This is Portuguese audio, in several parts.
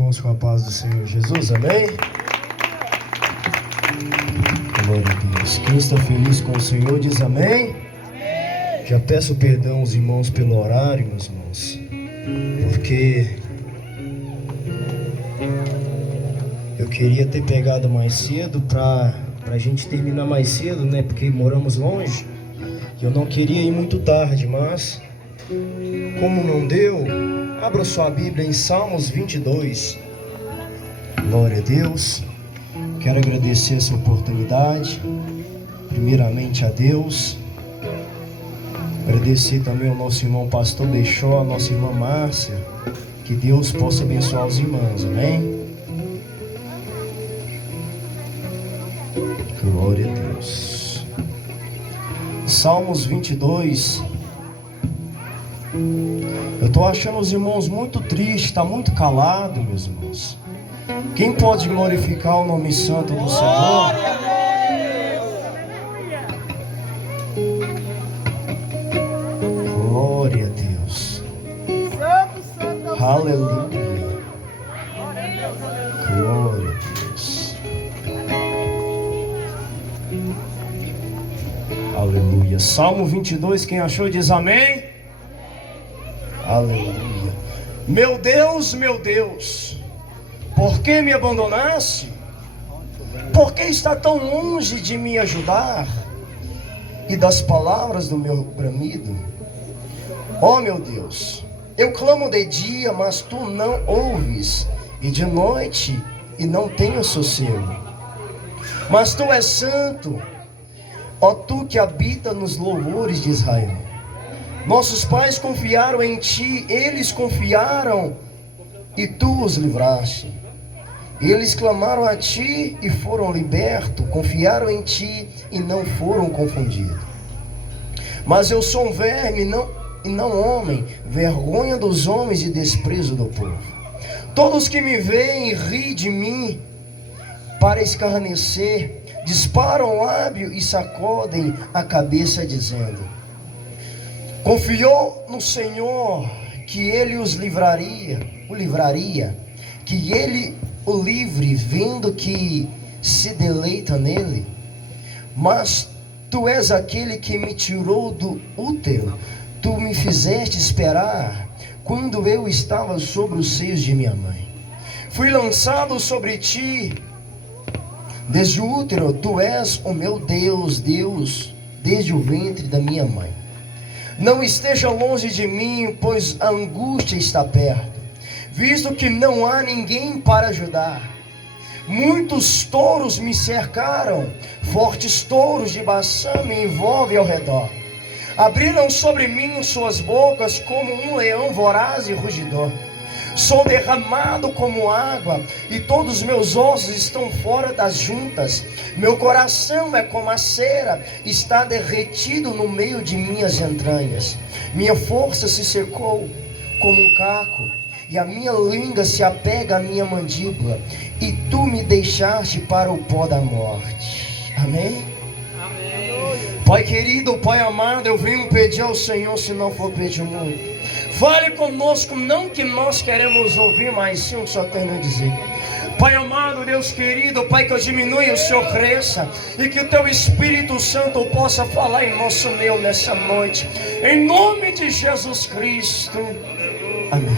irmãos, com a paz do Senhor Jesus, amém? Glória a Deus. Quem está feliz com o Senhor diz amém? Amém. Já peço perdão aos irmãos pelo horário, meus irmãos, porque eu queria ter pegado mais cedo para a gente terminar mais cedo, né? Porque moramos longe e eu não queria ir muito tarde, mas como não deu, abra sua Bíblia em Salmos 22. Glória a Deus. Quero agradecer essa oportunidade, primeiramente a Deus. Agradecer também ao nosso irmão pastor Bechó, a nossa irmã Márcia. Que Deus possa abençoar os irmãos, amém? Glória a Deus. Salmos 22. Eu estou achando os irmãos muito tristes, está muito calado, meus irmãos. Quem pode glorificar o nome santo do Senhor? Glória a Deus. Aleluia. Glória a Deus. Aleluia. Salmo 22, quem achou diz amém. Aleluia. Meu Deus, por que me abandonaste? Por que está tão longe de me ajudar e das palavras do meu bramido? Ó meu Deus, eu clamo de dia, mas tu não ouves, e de noite, e não tenho sossego. Mas tu és santo, ó tu que habita nos louvores de Israel. Nossos pais confiaram em ti, eles confiaram e tu os livraste. Eles clamaram a ti e foram libertos, confiaram em ti e não foram confundidos. Mas eu sou um verme e não homem, vergonha dos homens e desprezo do povo. Todos que me veem riem de mim para escarnecer, disparam o lábio e sacodem a cabeça dizendo: confiou no Senhor que ele o livraria, que ele o livre, vendo que se deleita nele. Mas tu és aquele que me tirou do útero, tu me fizeste esperar, quando eu estava sobre os seios de minha mãe. Fui lançado sobre ti, desde o útero, tu és o meu Deus, desde o ventre da minha mãe. Não esteja longe de mim, pois a angústia está perto, visto que não há ninguém para ajudar. Muitos touros me cercaram, fortes touros de Baçã me envolvem ao redor. Abriram sobre mim suas bocas como um leão voraz e rugidor. Sou derramado como água, e todos os meus ossos estão fora das juntas. Meu coração é como a cera, está derretido no meio de minhas entranhas. Minha força se secou como um caco, e a minha língua se apega à minha mandíbula. E tu me deixaste para o pó da morte. Amém? Amém. Pai querido, Pai amado, eu venho pedir ao Senhor, se não for pedir muito, fale conosco, não que nós queremos ouvir, mas sim o que o Senhor tem a dizer. Pai amado, Deus querido, Pai, que eu diminua e o Senhor cresça, e que o Teu Espírito Santo possa falar em nosso meio nessa noite, em nome de Jesus Cristo. Amém.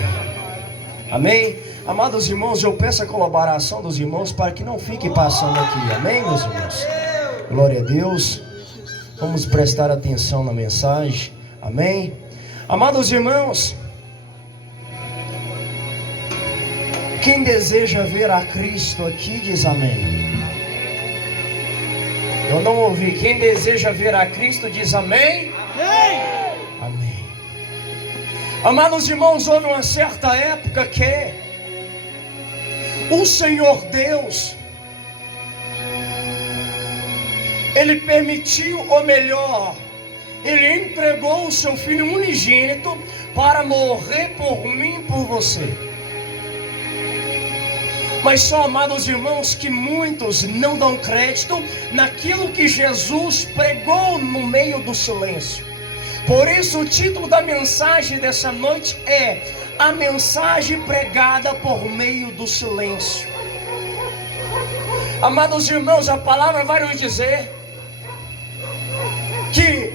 Amém. Amados irmãos, eu peço a colaboração dos irmãos para que não fique passando aqui. Amém, meus irmãos? Glória a Deus. Vamos prestar atenção na mensagem. Amém. Amados irmãos, quem deseja ver a Cristo aqui diz amém. Eu não ouvi. Quem deseja ver a Cristo diz amém. Amém. Amém. Amados irmãos, houve uma certa época que o Senhor Deus, Ele permitiu, ou melhor, Ele entregou o seu Filho unigênito para morrer por mim e por você. Mas só, amados irmãos, que muitos não dão crédito naquilo que Jesus pregou no meio do silêncio. Por isso o título da mensagem dessa noite é: a mensagem pregada por meio do silêncio. Amados irmãos, a palavra vai nos dizer que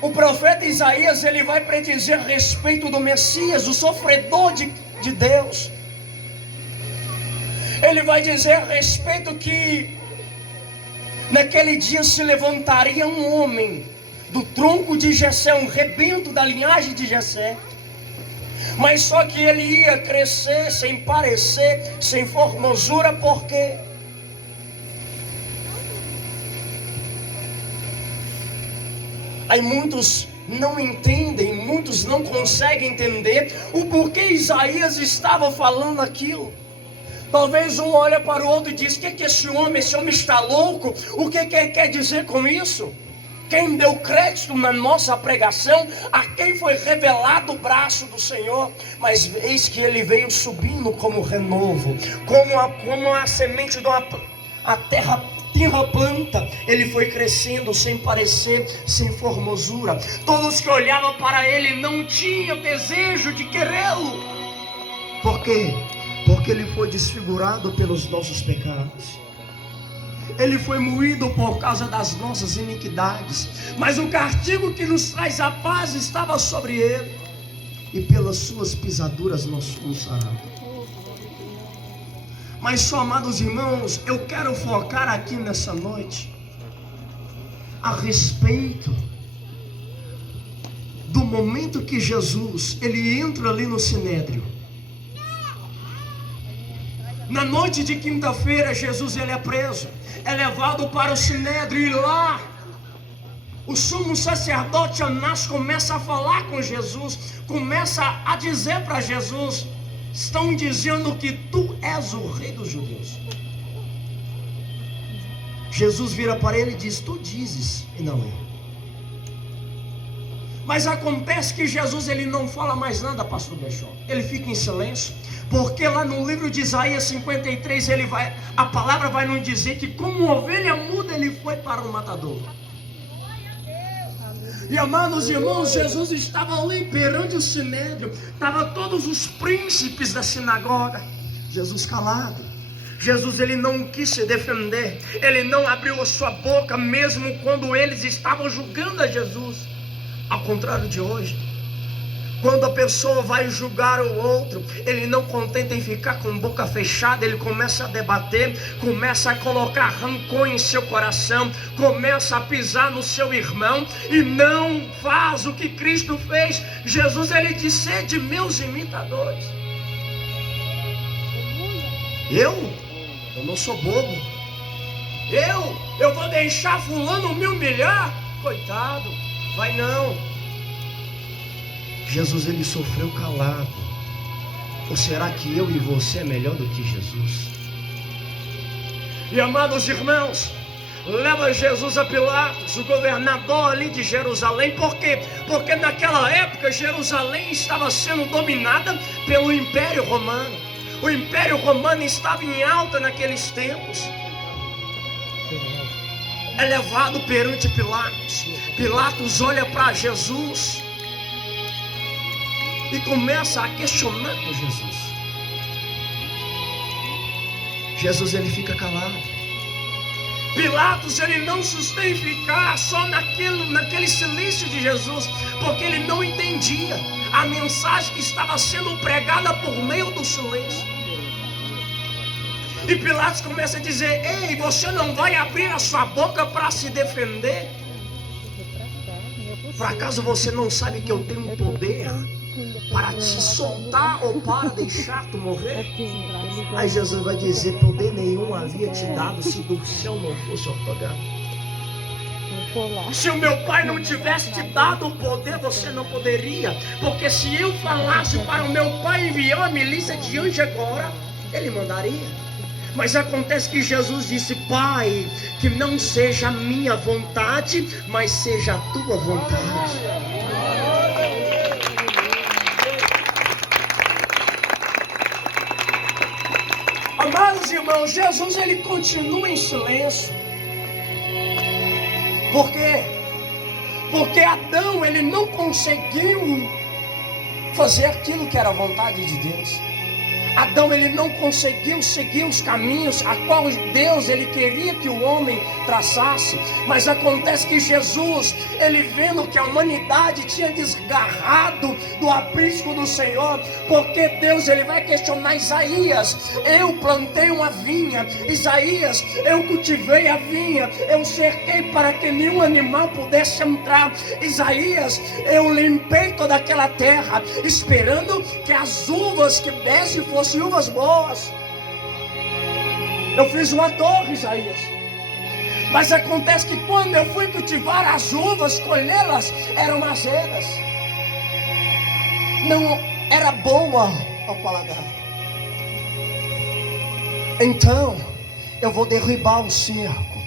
o profeta Isaías, ele vai predizer a respeito do Messias, o sofredor de Deus. Ele vai dizer a respeito que naquele dia se levantaria um homem do tronco de Jessé, um rebento da linhagem de Jessé. Mas só que ele ia crescer sem parecer, sem formosura, porque aí muitos não entendem, muitos não conseguem entender o porquê Isaías estava falando aquilo. Talvez um olha para o outro e diz: que esse homem está louco? O que ele quer dizer com isso? Quem deu crédito na nossa pregação, a quem foi revelado o braço do Senhor? Mas eis que ele veio subindo como renovo, como a semente de a terra planta. Ele foi crescendo sem parecer, sem formosura. Todos que olhavam para ele não tinham desejo de querê-lo. Por quê? Porque ele foi desfigurado pelos nossos pecados. Ele foi moído por causa das nossas iniquidades, mas o castigo que nos traz a paz estava sobre ele, e pelas suas pisaduras nós fomos sarados. Mas só, amados irmãos, eu quero focar aqui nessa noite a respeito do momento que Jesus, ele entra ali no Sinédrio. Na noite de quinta-feira, Jesus, ele é preso, é levado para o Sinédrio, e lá o sumo sacerdote Anás começa a falar com Jesus, começa a dizer para Jesus: estão dizendo que tu és o rei dos judeus. Jesus vira para ele e diz: tu dizes, e não eu. Mas acontece que Jesus, ele não fala mais nada, pastor Bechó. Ele fica em silêncio, porque lá no livro de Isaías 53, a palavra vai nos dizer que como ovelha muda, ele foi para o matador. E amados irmãos, Jesus estava ali perante o Sinédrio, estavam todos os príncipes da sinagoga. Jesus calado. Jesus, ele não quis se defender, ele não abriu a sua boca, mesmo quando eles estavam julgando a Jesus. Ao contrário de hoje, quando a pessoa vai julgar o outro, ele não contenta em ficar com boca fechada, ele começa a debater, começa a colocar rancor em seu coração, começa a pisar no seu irmão, e não faz o que Cristo fez. Jesus, ele disse: sede meus imitadores. Eu não sou bobo. Eu vou deixar fulano me humilhar? Coitado, vai não. Jesus, ele sofreu calado. Ou será que eu e você é melhor do que Jesus? E amados irmãos, leva Jesus a Pilatos, o governador ali de Jerusalém. Por quê? Porque naquela época Jerusalém estava sendo dominada pelo Império Romano. O Império Romano estava em alta naqueles tempos. É levado perante Pilatos. Pilatos olha para Jesus e começa a questionar com Jesus. Jesus, ele fica calado. Pilatos, ele não sustém ficar só naquele silêncio de Jesus, porque ele não entendia a mensagem que estava sendo pregada por meio do silêncio. E Pilatos começa a dizer: ei, você não vai abrir a sua boca para se defender? Por acaso você não sabe que eu tenho poder para te soltar ou para deixar tu morrer? Aí Jesus vai dizer: poder nenhum havia te dado se do céu não fosse ortogado. Se o meu pai não tivesse te dado o poder, você não poderia. Porque se eu falasse para o meu pai enviar uma milícia de anjo agora, ele mandaria. Mas acontece que Jesus disse: Pai, que não seja a minha vontade, mas seja a tua vontade. Amados irmãos, Jesus, ele continua em silêncio. Por quê? Porque Adão, ele não conseguiu fazer aquilo que era a vontade de Deus. Adão, ele não conseguiu seguir os caminhos a qual Deus ele queria que o homem traçasse. Mas acontece que Jesus, ele vendo que a humanidade tinha desgarrado do aprisco do Senhor, porque Deus ele vai questionar Isaías: eu plantei uma vinha, Isaías, eu cultivei a vinha, eu cerquei para que nenhum animal pudesse entrar, Isaías, eu limpei toda aquela terra, esperando que as uvas que dessem fossem uvas boas. Eu fiz uma torre, Isaías. Mas acontece que quando eu fui cultivar as uvas, colhê-las, eram azedas. Não era boa ao paladar. Então, eu vou derrubar o cerco.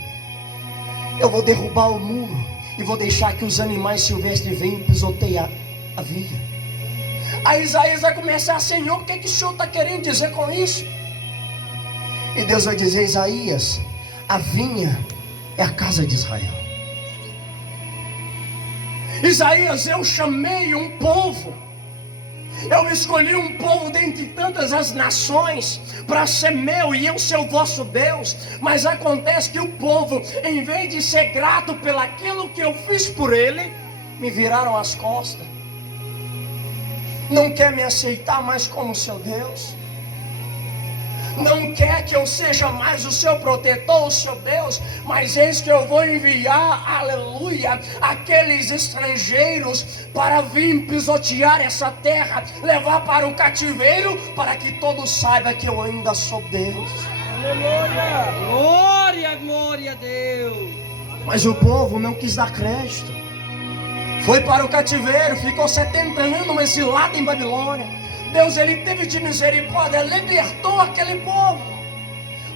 Eu vou derrubar o muro. E vou deixar que os animais silvestres venham pisotear a vinha. Aí Isaías vai começar: Senhor, o que o Senhor está querendo dizer com isso? E Deus vai dizer: Isaías, a vinha é a casa de Israel. Isaías, eu chamei um povo, eu escolhi um povo dentre tantas as nações para ser meu e eu ser o vosso Deus. Mas acontece que o povo, em vez de ser grato pelaquilo que eu fiz por ele, me viraram as costas. Não quer me aceitar mais como seu Deus. Não quer que eu seja mais o seu protetor, o seu Deus. Mas eis que eu vou enviar, aleluia, aqueles estrangeiros para vir pisotear essa terra, levar para o cativeiro, para que todos saibam que eu ainda sou Deus. Aleluia! Glória, glória a Deus! Mas o povo não quis dar crédito. Foi para o cativeiro, ficou 70 anos exilado em Babilônia. Deus ele teve de misericórdia, libertou aquele povo.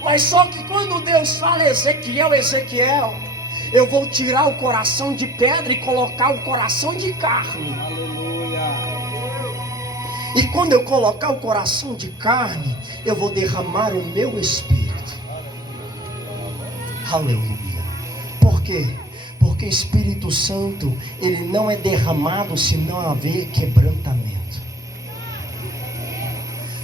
Mas só que quando Deus fala: Ezequiel, Ezequiel, eu vou tirar o coração de pedra e colocar o coração de carne. Aleluia! E quando eu colocar o coração de carne, eu vou derramar o meu espírito. Aleluia! Por quê? Porque Espírito Santo, ele não é derramado se não haver quebrantamento.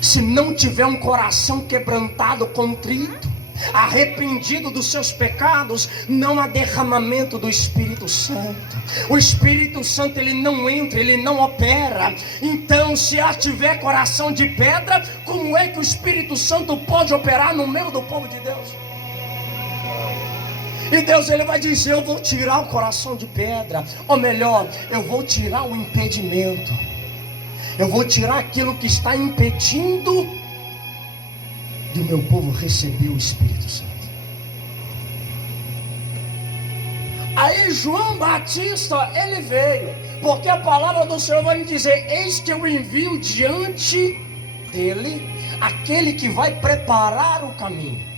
Se não tiver um coração quebrantado, contrito, arrependido dos seus pecados, não há derramamento do Espírito Santo. O Espírito Santo ele não entra, ele não opera. Então, se tiver coração de pedra, como é que o Espírito Santo pode operar no meio do povo de Deus? E Deus ele vai dizer: eu vou tirar o coração de pedra, ou melhor, eu vou tirar o impedimento. Eu vou tirar aquilo que está impedindo do meu povo receber o Espírito Santo. Aí João Batista ele veio, porque a palavra do Senhor vai me dizer: eis que eu envio diante dele aquele que vai preparar o caminho.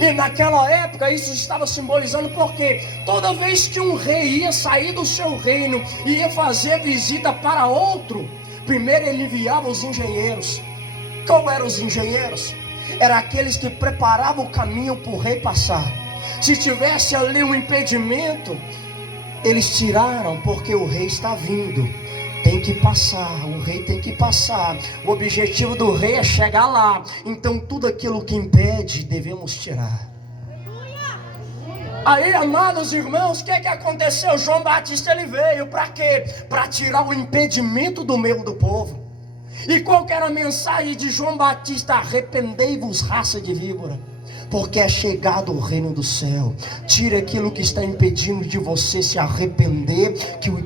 E naquela época isso estava simbolizando, porque toda vez que um rei ia sair do seu reino e ia fazer visita para outro, primeiro ele enviava os engenheiros. Qual eram os engenheiros? Eram aqueles que preparavam o caminho para o rei passar. Se tivesse ali um impedimento, eles tiraram, porque o rei está vindo. Tem que passar, o rei tem que passar. O objetivo do rei é chegar lá. Então tudo aquilo que impede, devemos tirar. Aí, amados irmãos, o que aconteceu? João Batista ele veio para quê? Para tirar o impedimento do meio do povo. E qual que era a mensagem de João Batista? Arrependei-vos, raça de víbora, porque é chegado o reino do céu. Tire aquilo que está impedindo de você se arrepender,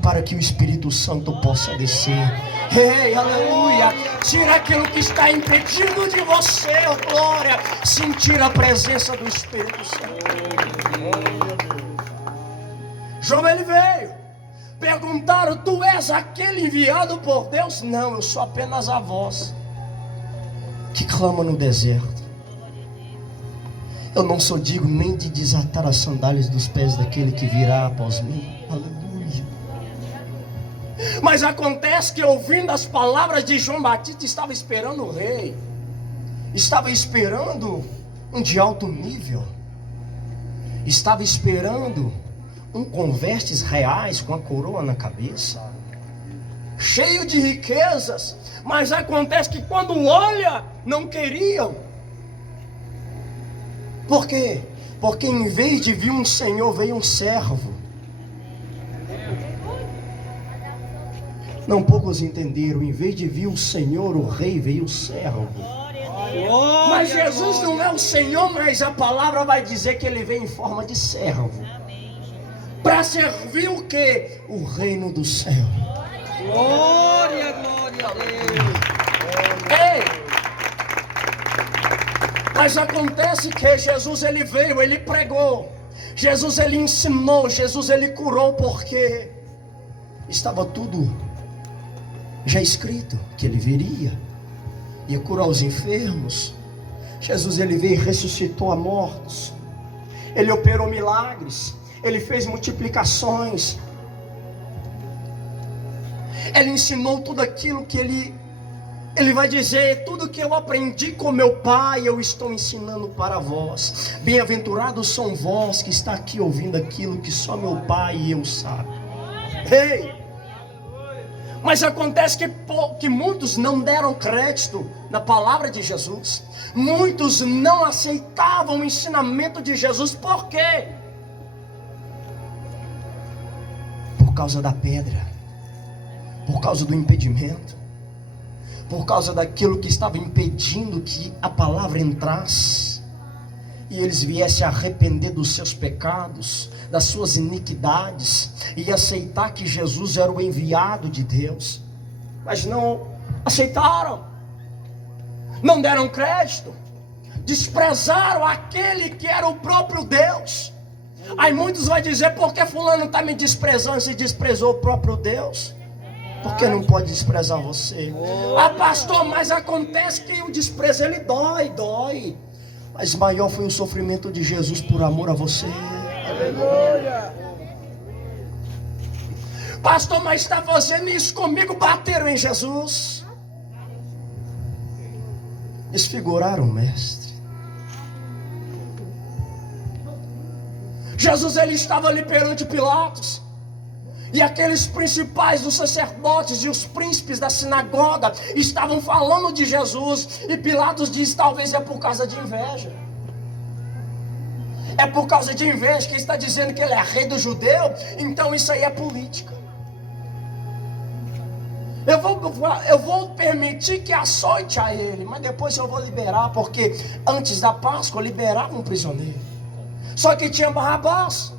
para que o Espírito Santo possa descer. Ei, aleluia! Tira aquilo que está impedindo de você, oh glória, sentir a presença do Espírito Santo. João ele veio. Perguntaram: tu és aquele enviado por Deus? Não, eu sou apenas a voz que clama no deserto. Eu não sou digno nem de desatar as sandálias dos pés daquele que virá após mim. Aleluia. Mas acontece que, ouvindo as palavras de João Batista, estava esperando o rei. Estava esperando um de alto nível. Estava esperando um com vestes reais, com a coroa na cabeça. cheio de riquezas, mas acontece que quando olha, não queriam. Por quê? Porque em vez de vir um senhor, veio um servo. Não poucos entenderam, em vez de vir o senhor, o rei, veio o servo. Mas Jesus não é o Senhor, mas a palavra vai dizer que ele vem em forma de servo. Para servir o quê? O reino do céu. Glória, glória a Deus. Ei! Mas acontece que Jesus ele veio, ele pregou. Jesus ele ensinou, Jesus ele curou, porque estava tudo já escrito que ele viria. Ia curar os enfermos. Jesus ele veio e ressuscitou a mortos. Ele operou milagres. Ele fez multiplicações. Ele ensinou tudo aquilo que ele vai dizer: tudo que eu aprendi com meu pai, eu estou ensinando para vós. Bem-aventurados são vós que está aqui ouvindo aquilo que só meu pai e eu sabe. Ei! Mas acontece que muitos não deram crédito na palavra de Jesus. Muitos não aceitavam o ensinamento de Jesus. Por quê? Por causa da pedra. Por causa do impedimento. Por causa daquilo que estava impedindo que a palavra entrasse. E eles viessem a arrepender dos seus pecados, das suas iniquidades, e aceitar que Jesus era o enviado de Deus. Mas não aceitaram, não deram crédito, desprezaram aquele que era o próprio Deus. Aí muitos vão dizer: por que fulano está me desprezando se desprezou o próprio Deus? Porque não pode desprezar você. Ah, pastor, mas acontece que o desprezo ele dói. Mas maior foi o sofrimento de Jesus por amor a você. Aleluia. Pastor, mas está fazendo isso comigo? Bateram em Jesus. Desfiguraram o mestre. Jesus ele estava ali perante Pilatos. E aqueles principais dos sacerdotes e os príncipes da sinagoga estavam falando de Jesus. E Pilatos diz: talvez é por causa de inveja. É por causa de inveja que está dizendo que ele é rei do judeu. Então isso aí é política. Eu vou permitir que açoite a ele, mas depois eu vou liberar, porque antes da Páscoa liberava um prisioneiro. Só que tinha Barrabás.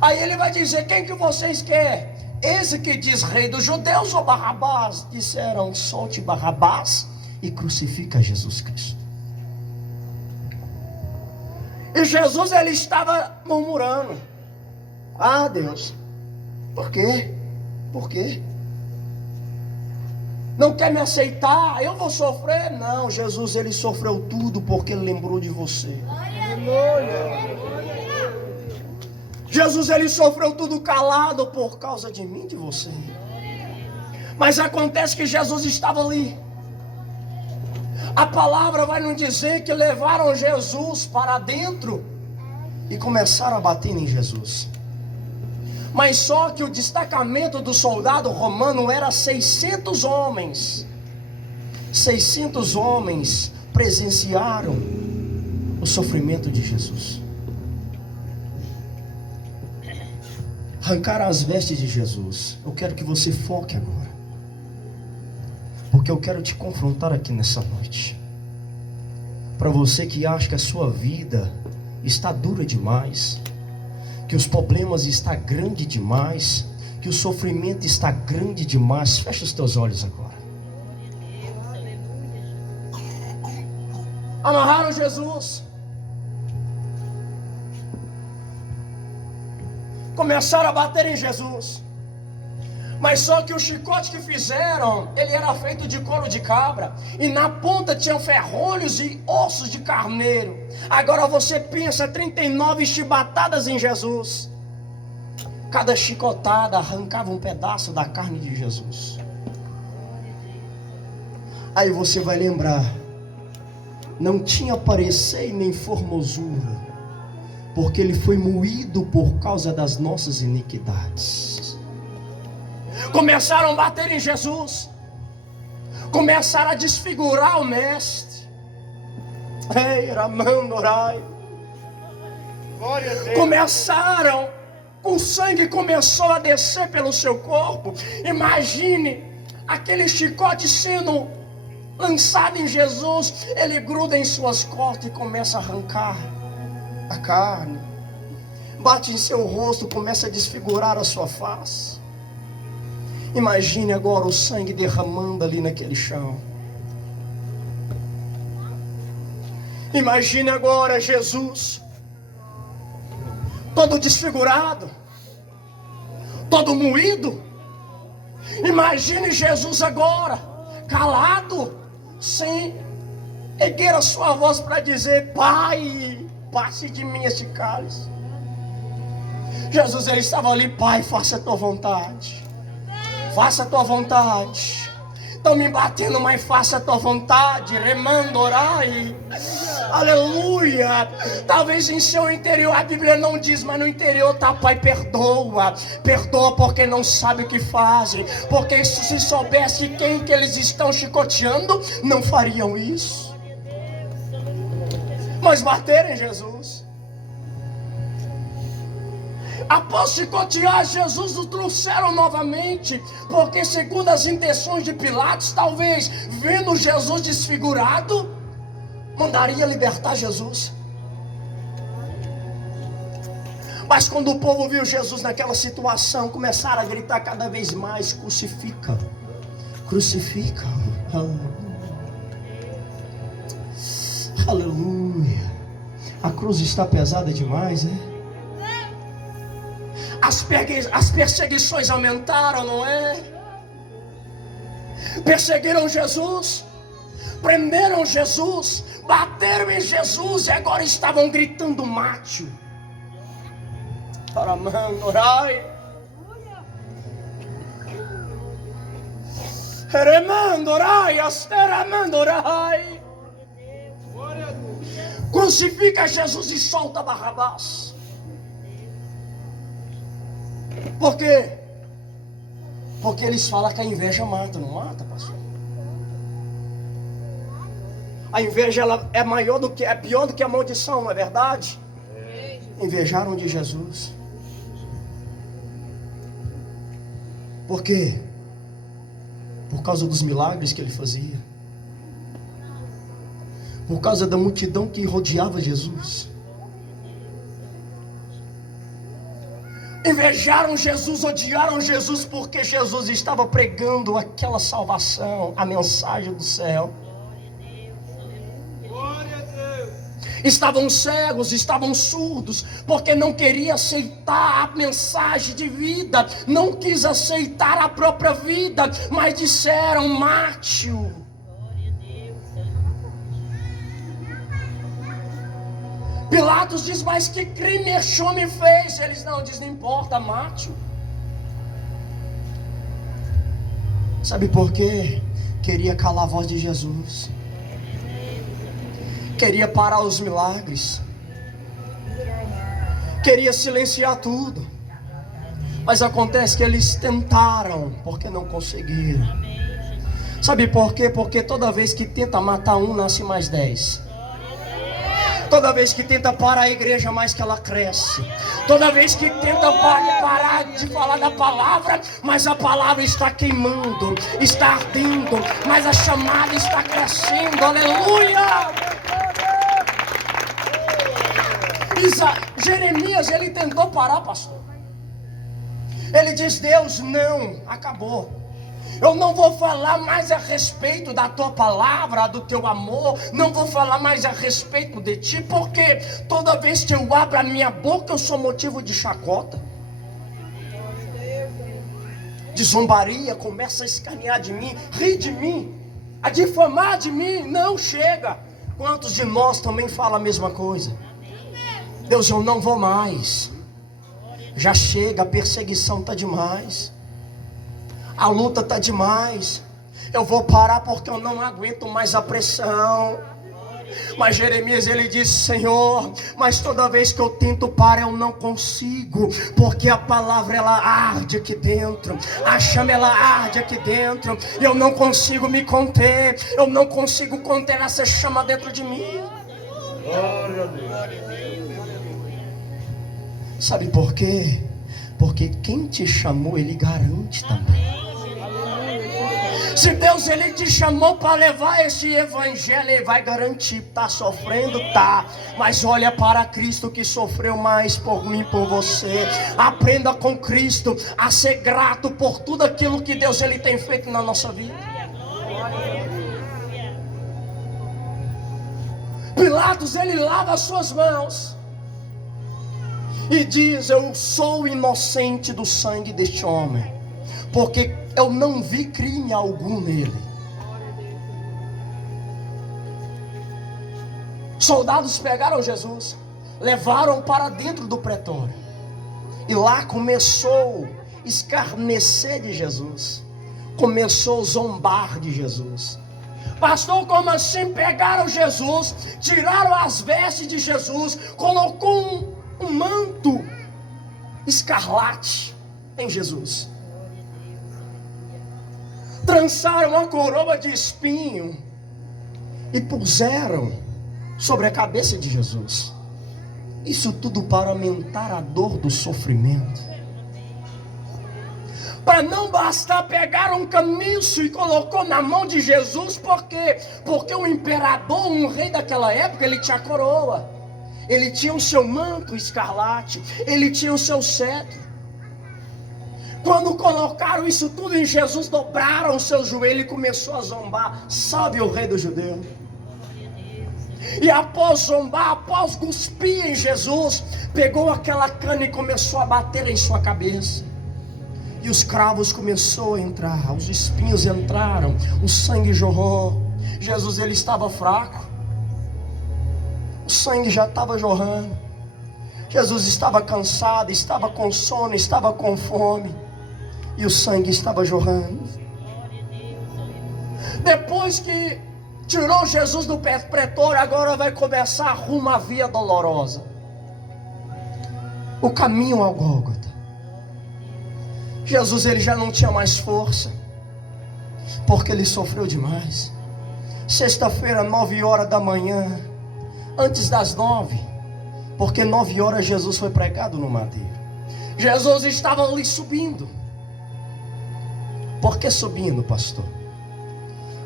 Aí ele vai dizer: quem que vocês querem? Esse que diz rei dos judeus ou Barrabás? Disseram: solte Barrabás e crucifica Jesus Cristo. E Jesus ele estava murmurando: ah, Deus, por quê? Por quê? Não quer me aceitar? Eu vou sofrer? Não, Jesus ele sofreu tudo porque ele lembrou de você. Jesus ele sofreu tudo calado por causa de mim e de você. Mas acontece que Jesus estava ali. A palavra vai nos dizer que levaram Jesus para dentro e começaram a bater em Jesus. Mas só que o destacamento do soldado romano era 600 homens. 600 homens presenciaram o sofrimento de Jesus. Arrancaram as vestes de Jesus. Eu quero que você foque agora, porque eu quero te confrontar aqui nessa noite. Para você que acha que a sua vida está dura demais, que os problemas estão grandes demais, que o sofrimento está grande demais, fecha os teus olhos agora. Amarraram Jesus. Começaram a bater em Jesus. Mas só que o chicote que fizeram, ele era feito de couro de cabra, e na ponta tinham ferrolhos e ossos de carneiro. Agora você pensa, 39 chibatadas em Jesus. Cada chicotada arrancava um pedaço da carne de Jesus. Aí você vai lembrar: não tinha parecer nem formosura, porque ele foi moído por causa das nossas iniquidades. Começaram a bater em Jesus. Começaram a desfigurar o mestre. Ei, Ramandorai. Glória a Deus. Começaram, o sangue começou a descer pelo seu corpo. Imagine aquele chicote sendo lançado em Jesus. Ele gruda em suas costas e começa a arrancar a carne. Bate em seu rosto, começa a desfigurar a sua face. Imagine agora o sangue derramando ali naquele chão. Imagine agora Jesus todo desfigurado, todo moído. Imagine Jesus agora calado, sem erguer a sua voz para dizer: Pai, passe de mim este cálice. Jesus, ele estava ali: Pai, faça a tua vontade. Faça a tua vontade. Estão me batendo, mas faça a tua vontade. Remandorai. Aleluia. Talvez em seu interior, a Bíblia não diz, mas no interior tá: Pai, perdoa. Perdoa porque não sabe o que fazem. Porque se soubesse quem que eles estão chicoteando, não fariam isso. Mas bateram em Jesus. Após chicotear Jesus, o trouxeram novamente, porque segundo as intenções de Pilatos, talvez vendo Jesus desfigurado, mandaria libertar Jesus. Mas quando o povo viu Jesus naquela situação, começaram a gritar cada vez mais: crucifica, crucifica. Aleluia. A cruz está pesada demais, né? As perseguições aumentaram, não é? Perseguiram Jesus, prenderam Jesus, bateram em Jesus e agora estavam gritando: mate-o. Paramandorai. Remandorai, asteramandorai. Crucifica Jesus e solta Barrabás. Por quê? Porque eles falam que a inveja mata, não mata, pastor? A inveja, ela é maior do que, é pior do que a maldição, não é verdade? Invejaram de Jesus. Por quê? Por causa dos milagres que ele fazia. Por causa da multidão que rodeava Jesus. Invejaram Jesus, odiaram Jesus, porque Jesus estava pregando aquela salvação, a mensagem do céu. Glória a Deus. Estavam cegos, estavam surdos, porque não queria aceitar a mensagem de vida, não quis aceitar a própria vida, mas disseram: mate-o. Pilatos diz: mas que crime este homem fez? Eles não dizem: não importa, mate-o. Sabe por quê? Queria calar a voz de Jesus, queria parar os milagres, queria silenciar tudo. Mas acontece que eles tentaram, porque não conseguiram. Sabe por quê? Porque toda vez que tenta matar um, nasce mais 10. Toda vez que tenta parar a igreja, mais que ela cresce. Toda vez que tenta parar de falar da palavra, mas a palavra está queimando, está ardendo, mas a chamada está crescendo. Aleluia! Jeremias, ele tentou parar, pastor. Ele diz: Deus, não, acabou. Eu não vou falar mais a respeito da tua palavra, do teu amor. Não vou falar mais a respeito de ti, porque toda vez que eu abro a minha boca, eu sou motivo de chacota, de zombaria. Começa a escanear de mim, rir de mim, a difamar de mim. Não chega. Quantos de nós também falam a mesma coisa? Deus, eu não vou mais. Já chega, a perseguição está demais. A luta está demais. Eu vou parar porque eu não aguento mais a pressão. Mas Jeremias, ele disse: Senhor, mas toda vez que eu tento parar eu não consigo, porque a palavra ela arde aqui dentro, a chama ela arde aqui dentro, e eu não consigo me conter, eu não consigo conter essa chama dentro de mim. Glória a Deus. Sabe por quê? Porque quem te chamou, ele garante também. Se Deus ele te chamou para levar esse evangelho, ele vai garantir. Tá sofrendo? Tá. Mas olha para Cristo que sofreu mais por mim, por você. Aprenda com Cristo a ser grato por tudo aquilo que Deus ele tem feito na nossa vida. Pilatos ele lava as suas mãos e diz: eu sou inocente do sangue deste homem, porque eu não vi crime algum nele. Soldados pegaram Jesus, levaram para dentro do pretório, e lá começou a escarnecer de Jesus, começou a zombar de Jesus. Pastor, como assim? Pegaram Jesus, tiraram as vestes de Jesus, colocou um manto escarlate em Jesus, trançaram uma coroa de espinho e puseram sobre a cabeça de Jesus. Isso tudo para aumentar a dor do sofrimento. Para não bastar, pegaram um caniço e colocou na mão de Jesus. Por quê? Porque o imperador, um rei daquela época, ele tinha coroa, ele tinha o seu manto escarlate, ele tinha o seu cetro. Quando colocaram isso tudo em Jesus, dobraram o seu joelho e começou a zombar. Salve o rei dos judeus. E após zombar, após cuspir em Jesus, pegou aquela cana e começou a bater em sua cabeça. E os cravos começaram a entrar, os espinhos entraram, o sangue jorrou. Jesus ele estava fraco, o sangue já estava jorrando. Jesus estava cansado, estava com sono, estava com fome, e o sangue estava jorrando. Depois que tirou Jesus do pretório, agora vai começar rumo à via dolorosa, o caminho ao Gólgota. Jesus ele já não tinha mais força, porque ele sofreu demais. Sexta-feira, 9 horas da manhã, antes das 9, porque 9 horas Jesus foi pregado no madeiro. Jesus estava ali subindo. Por que subindo, pastor?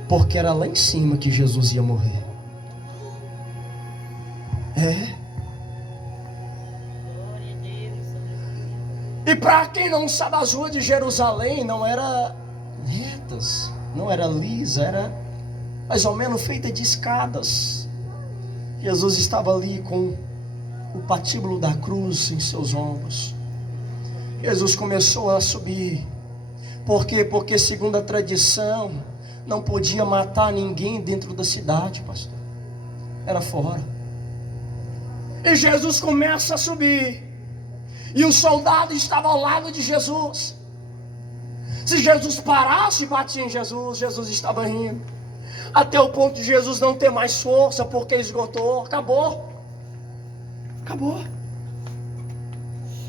Porque era lá em cima que Jesus ia morrer. E para quem não sabe, as ruas de Jerusalém não eram retas, não era lisa, era mais ou menos feita de escadas. Jesus estava ali com o patíbulo da cruz em seus ombros. Jesus começou a subir. Por quê? Porque segundo a tradição, não podia matar ninguém dentro da cidade, pastor. Era fora. E Jesus começa a subir. E o soldado estava ao lado de Jesus. Se Jesus parasse e batia em Jesus, Jesus estava rindo. Até o ponto de Jesus não ter mais força, porque esgotou. Acabou.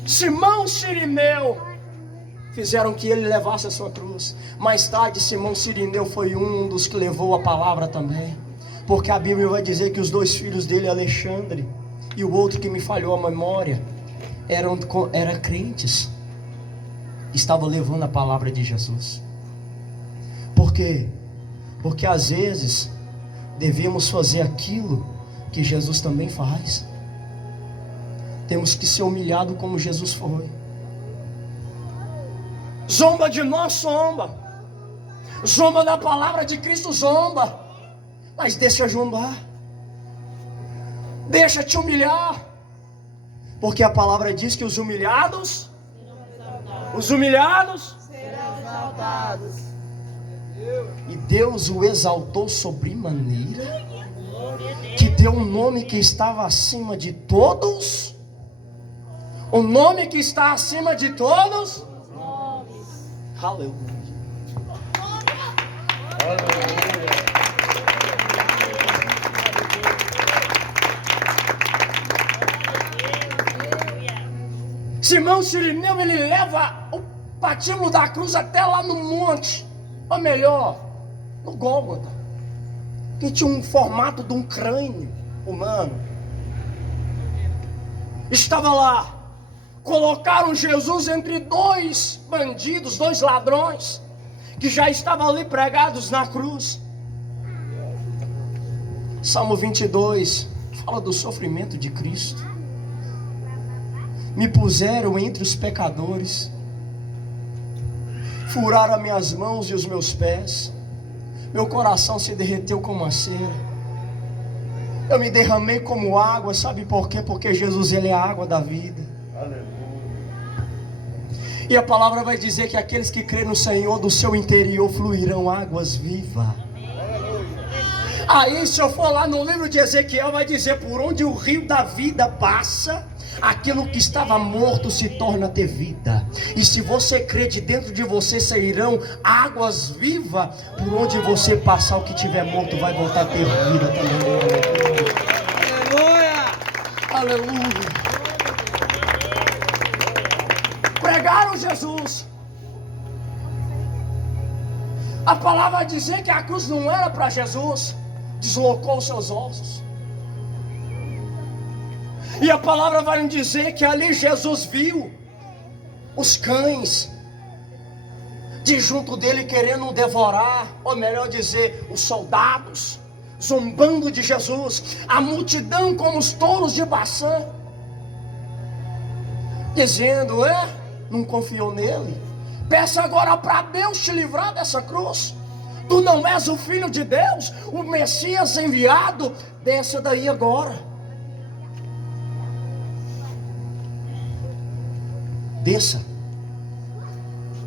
Simão Cirineu fizeram que ele levasse a sua cruz. Mais tarde Simão Cirineu foi um dos que levou a palavra também, porque a Bíblia vai dizer que os 2 filhos dele, Alexandre e o outro que me falhou a memória, eram crentes, estavam levando a palavra de Jesus. Por quê? Porque às vezes devemos fazer aquilo que Jesus também faz. Temos que ser humilhado como Jesus foi. Zomba de nós, zomba da palavra de Cristo, zomba, mas deixa zombar, deixa te humilhar, porque a palavra diz que os humilhados serão exaltados. E Deus o exaltou sobremaneira, que deu um nome que estava acima de todos, o nome que está acima de todos. Aleluia. Simão Sirineu, ele leva o patíbulo da cruz até lá no monte, ou melhor, no Gólgota, que tinha um formato de um crânio humano. Estava lá, colocaram Jesus entre dois bandidos, dois ladrões, que já estavam ali pregados na cruz. Salmo 22 fala do sofrimento de Cristo. Me puseram entre os pecadores, furaram as minhas mãos e os meus pés, meu coração se derreteu como a cera, eu me derramei como água. Sabe por quê? Porque Jesus, ele é a água da vida. Aleluia. E a palavra vai dizer que aqueles que creem no Senhor, do seu interior fluirão águas vivas. Aí, se eu for lá no livro de Ezequiel, vai dizer: por onde o rio da vida passa, aquilo que estava morto se torna ter vida. E se você crê, de dentro de você sairão águas vivas. Por onde você passar, o que tiver morto vai voltar a ter vida também. Aleluia! Aleluia! Pregaram Jesus. A palavra vai dizer que a cruz não era para Jesus, deslocou os seus ossos. E a palavra vai nos dizer que ali Jesus viu os cães de junto dele querendo devorar, ou melhor dizer, os soldados zombando de Jesus, a multidão como os touros de Baçã, dizendo: não confiou nele? Peça agora para Deus te livrar dessa cruz. Tu não és o Filho de Deus, o Messias enviado? Desça daí agora. Desça.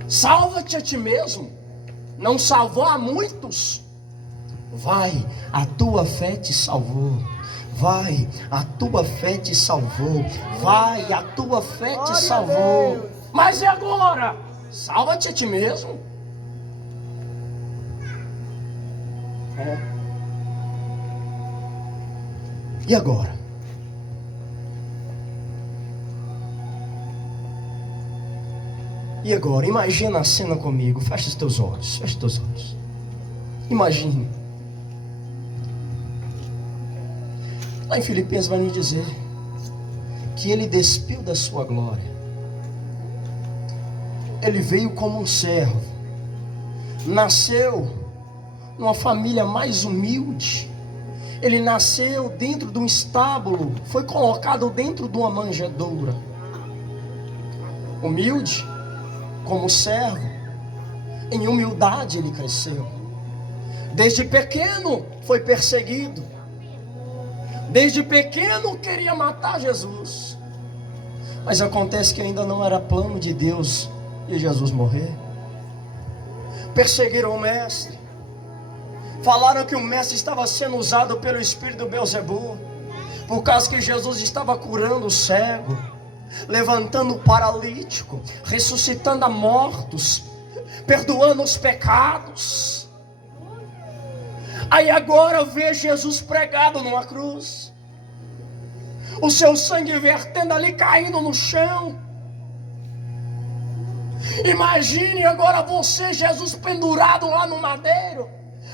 Salva-te a ti mesmo. Não salvou a muitos. Vai, a tua fé te salvou. Vai, a tua fé te salvou. Vai, a tua fé te salvou. Mas e agora? Salva-te a ti mesmo. E agora? E agora? Imagina a cena comigo. Fecha os teus olhos. Fecha os teus olhos. Imagine. Lá em Filipenses vai nos dizer que ele despiu da sua glória. Ele veio como um servo. Nasceu numa família mais humilde. Ele nasceu dentro de um estábulo. Foi colocado dentro de uma manjedoura. Humilde, como servo. Em humildade ele cresceu. Desde pequeno foi perseguido. Desde pequeno queria matar Jesus. Mas acontece que ainda não era plano de Deus de Jesus morrer. Perseguiram o mestre. Falaram que o mestre estava sendo usado pelo espírito de Belzebu, por causa que Jesus estava curando o cego, levantando o paralítico, ressuscitando a mortos, perdoando os pecados. Aí agora vê Jesus pregado numa cruz, o seu sangue vertendo ali, caindo no chão. Imagine agora você, Jesus, pendurado lá no madeiro,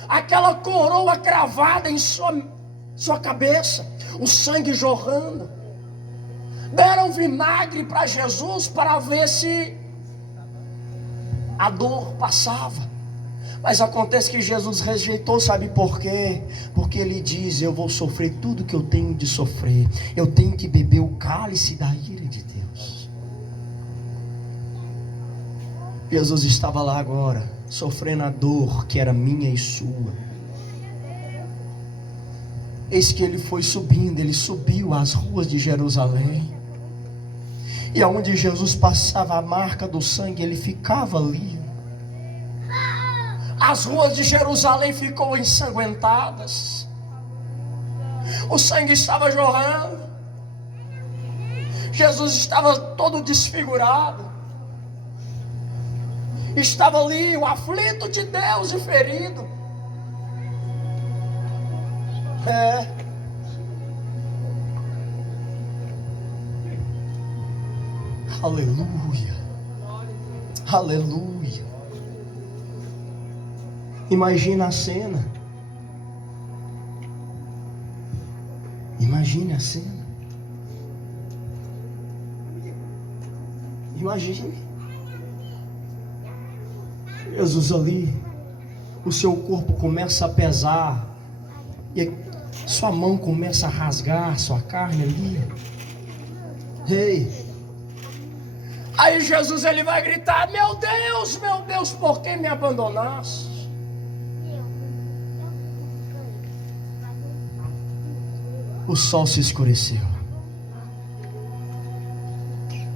aquela coroa cravada em sua cabeça, o sangue jorrando. Deram vinagre para Jesus para ver se a dor passava. Mas acontece que Jesus rejeitou, sabe por quê? Porque ele diz: eu vou sofrer tudo que eu tenho de sofrer. Eu tenho que beber o cálice da ira de Deus. Jesus estava lá agora, sofrendo a dor que era minha e sua. Eis que ele foi subindo, ele subiu as ruas de Jerusalém. E aonde Jesus passava a marca do sangue, ele ficava ali. As ruas de Jerusalém ficou ensanguentadas. O sangue estava jorrando. Jesus estava todo desfigurado. Estava ali o aflito de Deus e ferido. Aleluia. Aleluia. Imagina a cena. Imagine a cena. Imagine. Jesus ali, o seu corpo começa a pesar, e sua mão começa a rasgar sua carne ali. Ei. Aí Jesus ele vai gritar: meu Deus, por que me abandonaste? O sol se escureceu.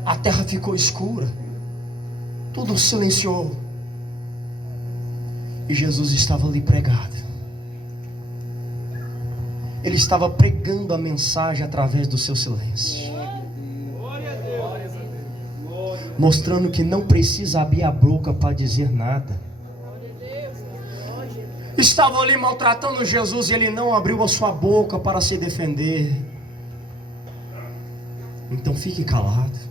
A terra ficou escura. Tudo silenciou. E Jesus estava ali pregado. Ele estava pregando a mensagem através do seu silêncio, mostrando que não precisa abrir a boca para dizer nada. Estavam ali maltratando Jesus e ele não abriu a sua boca para se defender. Então fique calado.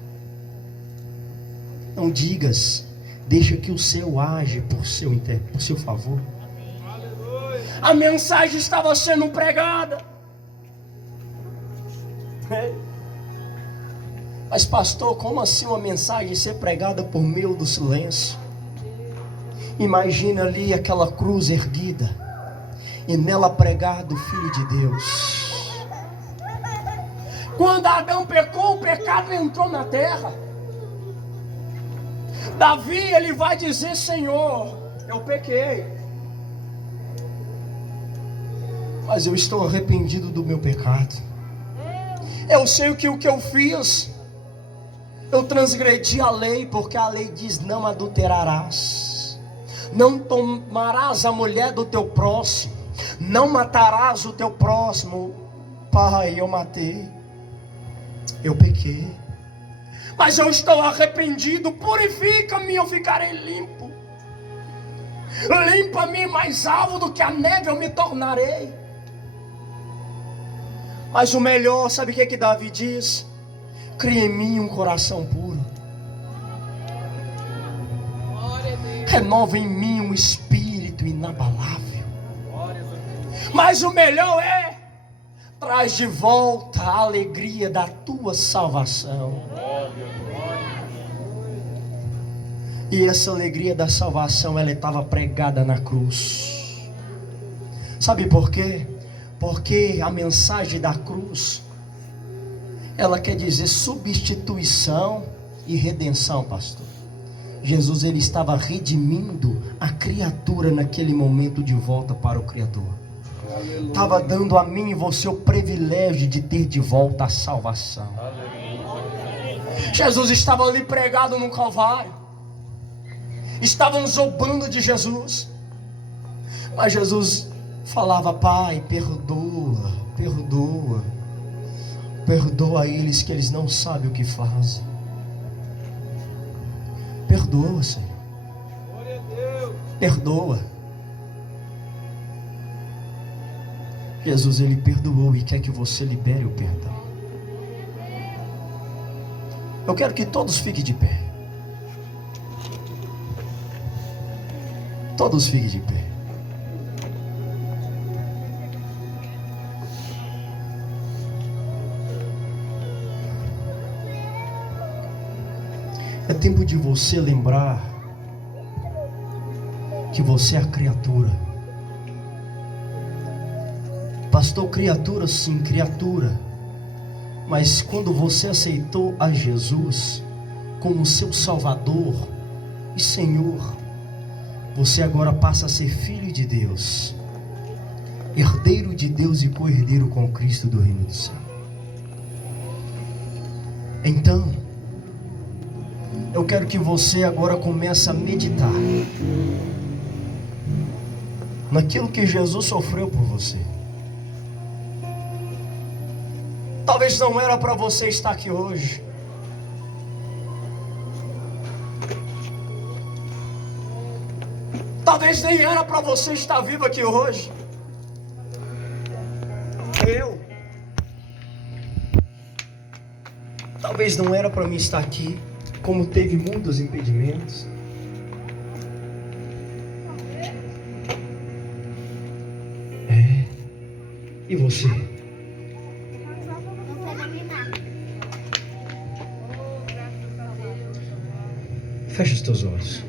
Não digas. Deixa que o céu age por seu favor. A mensagem estava sendo pregada. Mas pastor, como assim uma mensagem ser pregada por meio do silêncio? Imagina ali aquela cruz erguida e nela pregado o Filho de Deus. Quando Adão pecou, o pecado entrou na terra. Davi ele vai dizer: Senhor, eu pequei, mas eu estou arrependido do meu pecado. eu sei o que eu fiz. Eu transgredi a lei, porque a lei diz: não adulterarás, não tomarás a mulher do teu próximo, não matarás o teu próximo. Pai, eu matei, eu pequei, mas eu estou arrependido. Purifica-me, eu ficarei limpo. Limpa-me, mais alvo do que a neve eu me tornarei. Mas o melhor, sabe o que Davi diz? Cria em mim um coração puro, renova em mim um espírito inabalável. Mas o melhor é: traz de volta a alegria da tua salvação. E essa alegria da salvação, ela estava pregada na cruz. Sabe por quê? Porque a mensagem da cruz, ela quer dizer substituição e redenção, pastor. Jesus ele estava redimindo a criatura naquele momento de volta para o Criador. Estava dando a mim e você o privilégio de ter de volta a salvação. Jesus estava ali pregado no Calvário. Estavam zombando de Jesus. Mas Jesus falava: Pai, perdoa, perdoa. Perdoa eles, que eles não sabem o que fazem. Perdoa, Senhor. Perdoa. Jesus ele perdoou e quer que você libere o perdão. Eu quero que todos fiquem de pé. Todos fiquem de pé. É tempo de você lembrar que você é a criatura. Pastor, criatura sim, criatura. Mas quando você aceitou a Jesus como seu Salvador e Senhor, você agora passa a ser filho de Deus, herdeiro de Deus e co-herdeiro com Cristo do reino do céu. Então, eu quero que você agora comece a meditar naquilo que Jesus sofreu por você. Talvez não era para você estar aqui hoje. Talvez nem era para você estar vivo aqui hoje. Talvez não era para mim estar aqui. como teve muitos impedimentos. E você? Feche os teus olhos.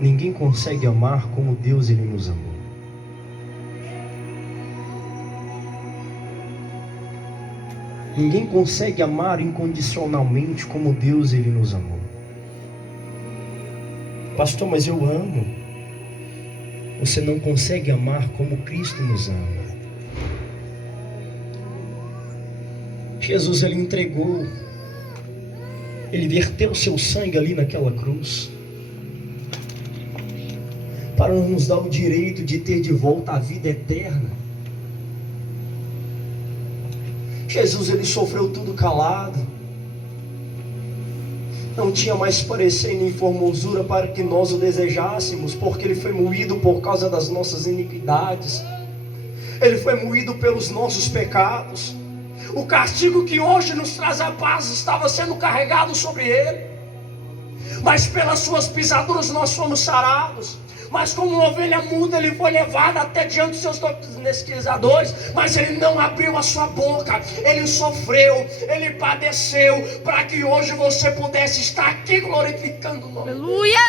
Ninguém consegue amar como Deus ele nos amou. Ninguém consegue amar incondicionalmente como Deus ele nos amou. Pastor, mas eu amo. Você não consegue amar como Cristo nos ama. Jesus ele entregou, ele verteu o seu sangue ali naquela cruz, para nos dar o direito de ter de volta a vida eterna. Jesus ele sofreu tudo calado, não tinha mais parecer nem formosura para que nós o desejássemos, porque ele foi moído por causa das nossas iniquidades, ele foi moído pelos nossos pecados. O castigo que hoje nos traz a paz estava sendo carregado sobre ele, mas pelas suas pisaduras nós fomos sarados. Mas como uma ovelha muda, ele foi levado até diante dos seus pesquisadores, mas ele não abriu a sua boca. Ele sofreu, ele padeceu, para que hoje você pudesse estar aqui glorificando o nome. Aleluia!